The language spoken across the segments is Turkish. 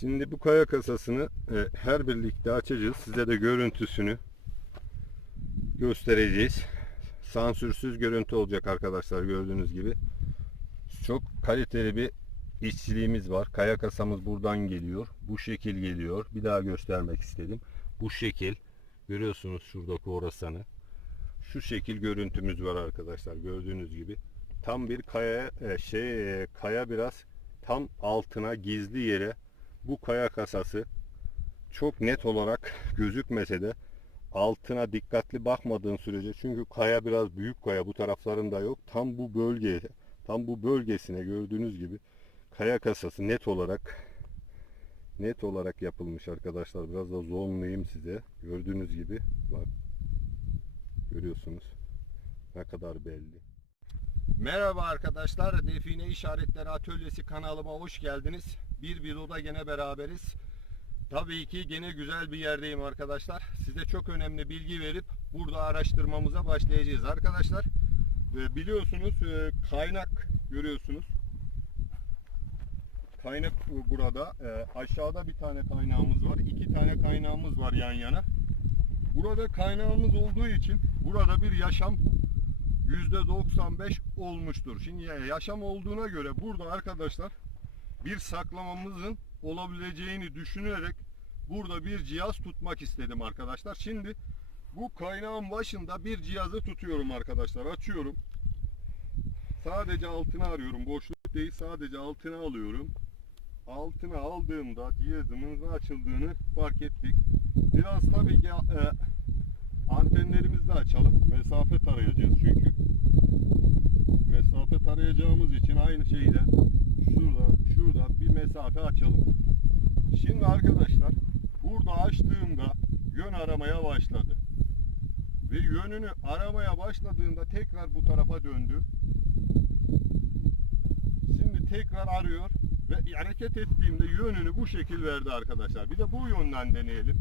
Şimdi bu kaya kasasını e, her birlikte açacağız. Size de görüntüsünü göstereceğiz. Sansürsüz görüntü olacak arkadaşlar gördüğünüz gibi. Çok kaliteli bir işçiliğimiz var. Kaya kasamız buradan geliyor. Bu şekil geliyor. Bir daha göstermek istedim. Bu şekil. Görüyorsunuz şuradaki orasanı. Şu şekil görüntümüz var arkadaşlar gördüğünüz gibi. Tam bir kaya e, şey kaya biraz tam altına gizli yere bu kaya kasası çok net olarak gözükmese de altına dikkatli bakmadığın sürece çünkü kaya biraz büyük kaya bu taraflarında yok. Tam bu bölgeye tam bu bölgesine gördüğünüz gibi kaya kasası net olarak net olarak yapılmış arkadaşlar. Biraz da zoomlayayım size. Gördüğünüz gibi bak görüyorsunuz ne kadar belli. Merhaba arkadaşlar. Define İşaretleri Atölyesi kanalıma hoş geldiniz. Bir videoda gene beraberiz. Tabii ki gene güzel bir yerdeyim arkadaşlar. Size çok önemli bilgi verip burada araştırmamıza başlayacağız arkadaşlar. e, Biliyorsunuz e, kaynak görüyorsunuz. Kaynak bu- burada. E, Aşağıda bir tane kaynağımız var. iki tane kaynağımız var yan yana. Burada kaynağımız olduğu için burada bir yaşam %95 olmuştur. Şimdi ya- yaşam olduğuna göre burada arkadaşlar bir saklamamızın olabileceğini düşünerek burada bir cihaz tutmak istedim arkadaşlar. Şimdi bu kaynağın başında bir cihazı tutuyorum arkadaşlar. Açıyorum. Sadece altına arıyorum. Boşluk değil sadece altına alıyorum. Altına aldığımda cihazımın açıldığını fark ettik. Biraz tabii ki e, antenlerimizi de açalım. Mesafe tarayacağız çünkü mesafe tarayacağımız için aynı şeyde şurada şurada bir mesafe açalım. Şimdi arkadaşlar burada açtığımda yön aramaya başladı. Ve yönünü aramaya başladığında tekrar bu tarafa döndü. Şimdi tekrar arıyor ve hareket ettiğimde yönünü bu şekil verdi arkadaşlar. Bir de bu yönden deneyelim.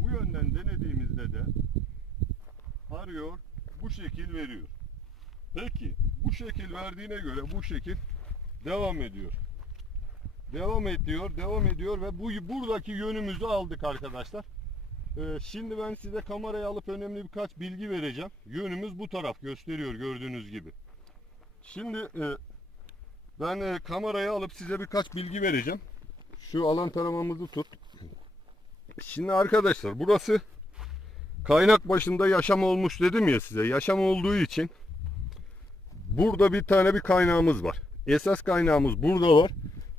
Bu yönden denediğimizde de arıyor bu şekil veriyor. Peki bu şekil verdiğine göre bu şekil devam ediyor. Devam ediyor, devam ediyor ve bu buradaki yönümüzü aldık arkadaşlar. Ee, şimdi ben size kamerayı alıp önemli birkaç bilgi vereceğim. Yönümüz bu taraf gösteriyor gördüğünüz gibi. Şimdi e, ben e, kamerayı alıp size birkaç bilgi vereceğim. Şu alan taramamızı tut. Şimdi arkadaşlar burası kaynak başında yaşam olmuş dedim ya size. Yaşam olduğu için burada bir tane bir kaynağımız var. Esas kaynağımız burada var.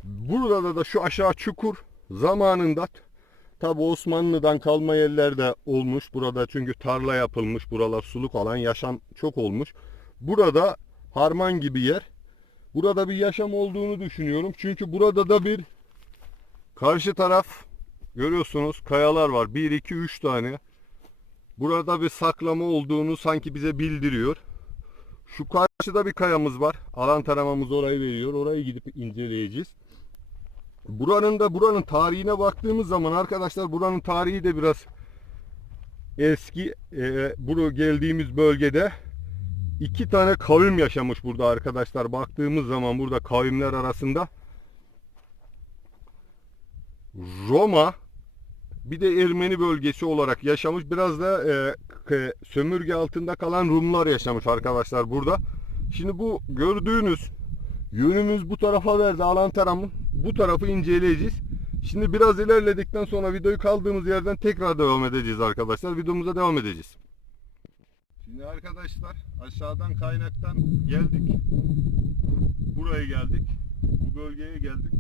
Burada da şu aşağı çukur zamanında tabi Osmanlı'dan kalma yerlerde olmuş. Burada çünkü tarla yapılmış. Buralar suluk alan yaşam çok olmuş. Burada harman gibi yer. Burada bir yaşam olduğunu düşünüyorum. Çünkü burada da bir karşı taraf görüyorsunuz kayalar var. 1 2 3 tane. Burada bir saklama olduğunu sanki bize bildiriyor. Şu karşıda bir kayamız var. Alan taramamız orayı veriyor. Orayı gidip inceleyeceğiz. Buranın da buranın tarihine baktığımız zaman arkadaşlar buranın tarihi de biraz eski. Ee, bu geldiğimiz bölgede iki tane kavim yaşamış burada arkadaşlar. Baktığımız zaman burada kavimler arasında Roma bir de Ermeni bölgesi olarak yaşamış. Biraz da e, sömürge altında kalan Rumlar yaşamış arkadaşlar burada. Şimdi bu gördüğünüz yönümüz bu tarafa verdi alan taramı. Bu tarafı inceleyeceğiz. Şimdi biraz ilerledikten sonra videoyu kaldığımız yerden tekrar devam edeceğiz arkadaşlar. Videomuza devam edeceğiz. Şimdi arkadaşlar aşağıdan kaynaktan geldik. Buraya geldik. Bu bölgeye geldik.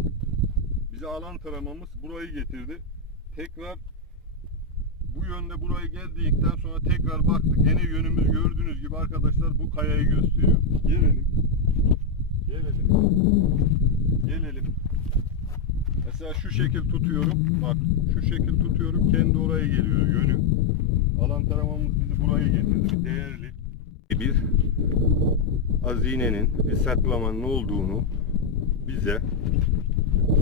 Bize alan taramamız burayı getirdi. Tekrar bu yönde buraya geldikten sonra tekrar baktık. Yine yönümüz gördüğünüz gibi arkadaşlar bu kayayı gösteriyor. Gelelim. Gelelim. Gelelim. Mesela şu şekil tutuyorum. Bak şu şekil tutuyorum. Kendi oraya geliyor yönü. Alan taramamız bizi buraya getirdi. Değerli. Bir hazinenin, bir saklamanın olduğunu bize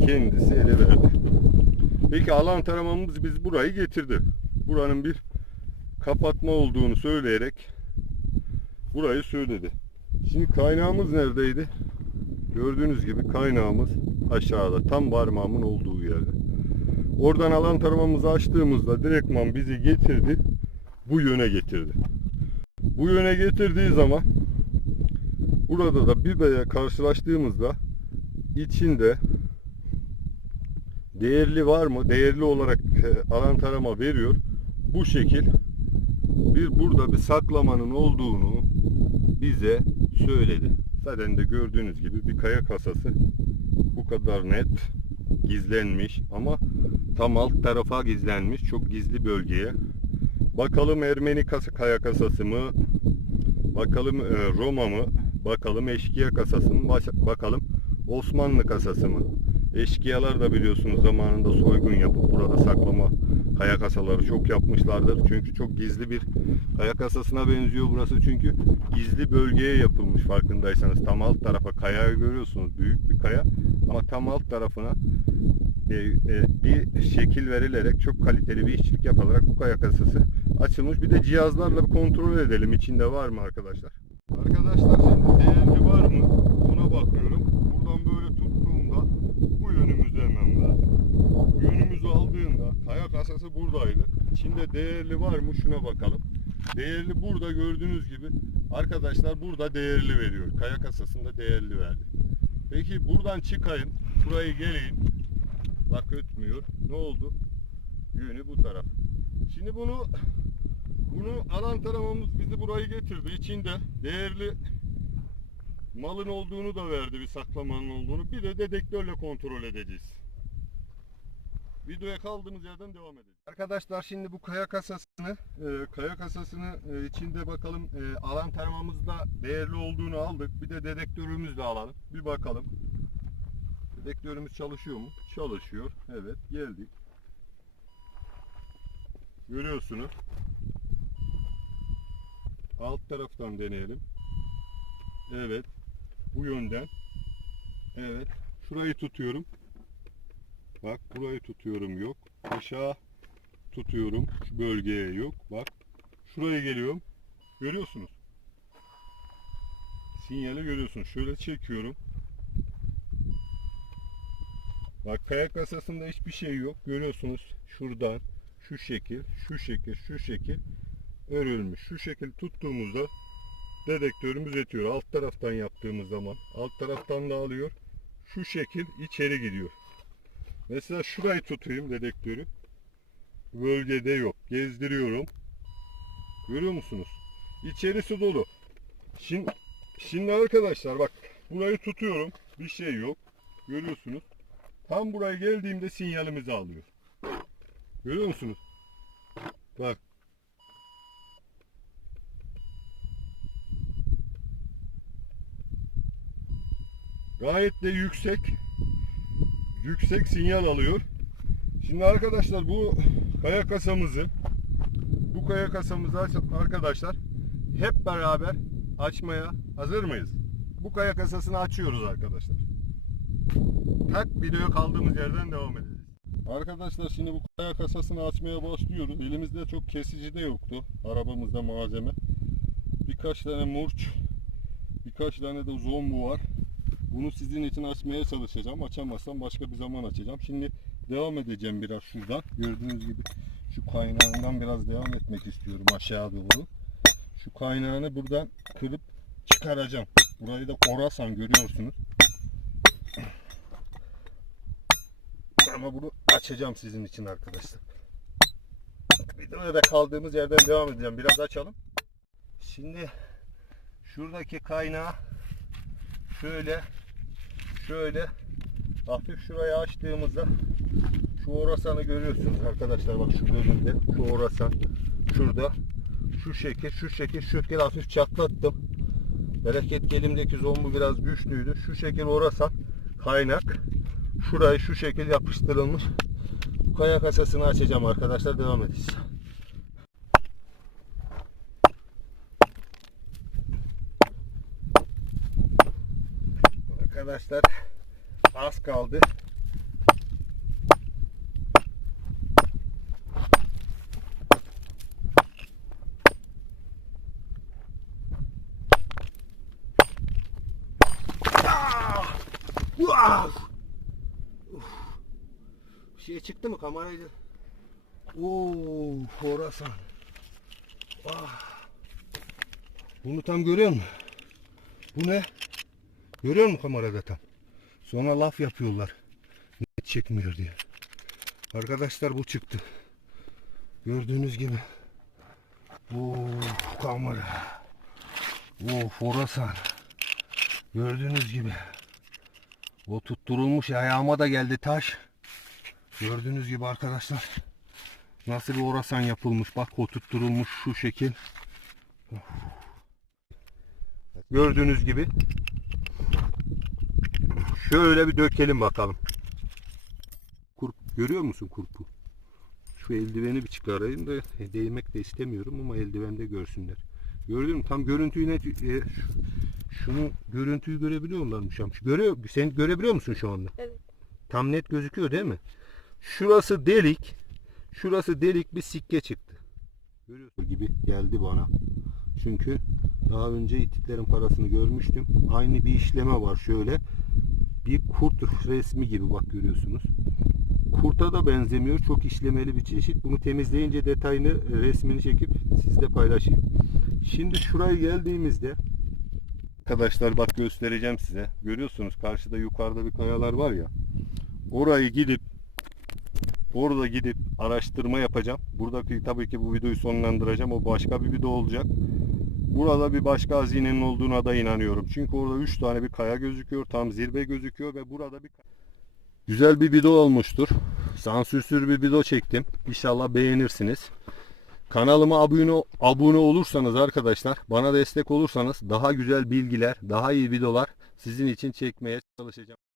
kendisi ele verdi. Peki alan taramamız biz burayı getirdi. Buranın bir kapatma olduğunu söyleyerek burayı söyledi. Şimdi kaynağımız neredeydi? Gördüğünüz gibi kaynağımız aşağıda tam parmağımın olduğu yerde. Oradan alan taramamızı açtığımızda direktman bizi getirdi. Bu yöne getirdi. Bu yöne getirdiği zaman burada da bir beye karşılaştığımızda içinde değerli var mı? Değerli olarak e, alan tarama veriyor. Bu şekil bir burada bir saklamanın olduğunu bize söyledi. Zaten de gördüğünüz gibi bir kaya kasası bu kadar net gizlenmiş ama tam alt tarafa gizlenmiş çok gizli bölgeye. Bakalım Ermeni kasa, kaya kasası mı? Bakalım e, Roma mı? Bakalım eşkıya kasası mı? Baş- bakalım Osmanlı kasası mı? Eşkıyalar da biliyorsunuz zamanında soygun yapıp burada saklama kaya kasaları çok yapmışlardır. Çünkü çok gizli bir kaya kasasına benziyor burası. Çünkü gizli bölgeye yapılmış farkındaysanız. Tam alt tarafa kayayı görüyorsunuz. Büyük bir kaya. Ama tam alt tarafına e, e, bir şekil verilerek çok kaliteli bir işçilik yapılarak bu kaya kasası açılmış. Bir de cihazlarla bir kontrol edelim içinde var mı arkadaşlar. Arkadaşlar şimdi değerli var mı? Ona bakıyorum. Buradan böyle tuttuğumda bu yönümüzde hemen verdi. Bu yönümüzü aldığında kaya kasası buradaydı. İçinde değerli var mı? Şuna bakalım. Değerli burada gördüğünüz gibi arkadaşlar burada değerli veriyor. Kaya kasasında değerli verdi. Peki buradan çıkayım. Burayı geleyim. Bak ötmüyor. Ne oldu? Yönü bu taraf. Şimdi bunu bunu alan taramamız bizi burayı getirdi. İçinde değerli malın olduğunu da verdi bir saklamanın olduğunu. Bir de dedektörle kontrol edeceğiz. Videoya kaldığımız yerden devam edelim. Arkadaşlar şimdi bu kaya kasasını e, kaya kasasını e, içinde bakalım e, alan taramamızda değerli olduğunu aldık. Bir de dedektörümüzü de alalım. Bir bakalım. Dedektörümüz çalışıyor mu? Çalışıyor. Evet geldik. Görüyorsunuz. Alt taraftan deneyelim. Evet. Bu yönden. Evet. Şurayı tutuyorum. Bak burayı tutuyorum yok. Aşağı tutuyorum. Şu bölgeye yok. Bak. Şuraya geliyorum. Görüyorsunuz. Sinyali görüyorsunuz. Şöyle çekiyorum. Bak kayak kasasında hiçbir şey yok. Görüyorsunuz. Şuradan şu şekil, şu şekil, şu şekil örülmüş. Şu şekil tuttuğumuzda dedektörümüz yetiyor. Alt taraftan yaptığımız zaman alt taraftan da alıyor. Şu şekil içeri gidiyor. Mesela şurayı tutayım dedektörü. Bölgede yok. Gezdiriyorum. Görüyor musunuz? İçerisi dolu. Şimdi, şimdi arkadaşlar bak burayı tutuyorum. Bir şey yok. Görüyorsunuz. Tam buraya geldiğimde sinyalimizi alıyor. Görüyor musunuz? Bak. Gayet de yüksek. Yüksek sinyal alıyor. Şimdi arkadaşlar bu kaya kasamızı bu kaya kasamızı arkadaşlar hep beraber açmaya hazır mıyız? Bu kaya kasasını açıyoruz arkadaşlar. Tak videoya kaldığımız yerden devam edeceğiz. Arkadaşlar şimdi bu kaya kasasını açmaya başlıyoruz. Elimizde çok kesici de yoktu. Arabamızda malzeme. Birkaç tane murç, birkaç tane de zombu var. Bunu sizin için açmaya çalışacağım. Açamazsam başka bir zaman açacağım. Şimdi devam edeceğim biraz şuradan. Gördüğünüz gibi şu kaynağından biraz devam etmek istiyorum aşağı doğru. Şu kaynağını buradan kırıp çıkaracağım. Burayı da Orasan görüyorsunuz. Ama bunu açacağım sizin için arkadaşlar. Videoya da kaldığımız yerden devam edeceğim. Biraz açalım. Şimdi şuradaki kaynağı şöyle şöyle hafif şurayı açtığımızda şu orasanı görüyorsunuz arkadaşlar. Bak şu bölümde şu orasan şurada. Şu şekil şu şekil şu şekil hafif çatlattım. Bereket elimdeki zombu biraz güçlüydü. Şu şekil orasan kaynak. Şurayı şu şekil yapıştırılmış. Kaya kasasını açacağım arkadaşlar. Devam edeceğiz arkadaşlar az kaldı! Uf! Şey çıktı mı kameraydı? Oo, Horasan. Ah. Bunu tam görüyor musun? Bu ne? Görüyor musun kamerada tam? Sonra laf yapıyorlar. Net çekmiyor diye. Arkadaşlar bu çıktı. Gördüğünüz gibi. Oo, kamera. Oo, Horasan. Gördüğünüz gibi. O tutturulmuş ayağıma da geldi taş. Gördüğünüz gibi arkadaşlar. Nasıl bir orasan yapılmış. Bak o tutturulmuş şu şekil. Gördüğünüz gibi. Şöyle bir dökelim bakalım. Kurp, görüyor musun kurpu? Şu eldiveni bir çıkarayım da değmek de istemiyorum ama eldivende görsünler. Gördün mü? Tam görüntüyü net e, şu- şunu görüntüyü görebiliyorlarmış. ama. Görüyor, sen görebiliyor musun şu anda? Evet. Tam net gözüküyor değil mi? Şurası delik. Şurası delik bir sikke çıktı. Görüyorsun gibi geldi bana. Çünkü daha önce itiklerin parasını görmüştüm. Aynı bir işleme var şöyle. Bir kurt resmi gibi bak görüyorsunuz. Kurta da benzemiyor. Çok işlemeli bir çeşit. Bunu temizleyince detayını resmini çekip sizle paylaşayım. Şimdi şuraya geldiğimizde Arkadaşlar bak göstereceğim size. Görüyorsunuz karşıda yukarıda bir kayalar var ya. Orayı gidip orada gidip araştırma yapacağım. Buradaki tabii ki bu videoyu sonlandıracağım. O başka bir video olacak. Burada bir başka hazinenin olduğuna da inanıyorum. Çünkü orada 3 tane bir kaya gözüküyor. Tam zirve gözüküyor ve burada bir Güzel bir video olmuştur. Sansürsüz bir video çektim. İnşallah beğenirsiniz. Kanalıma abone, abone olursanız arkadaşlar, bana destek olursanız daha güzel bilgiler, daha iyi videolar sizin için çekmeye çalışacağım.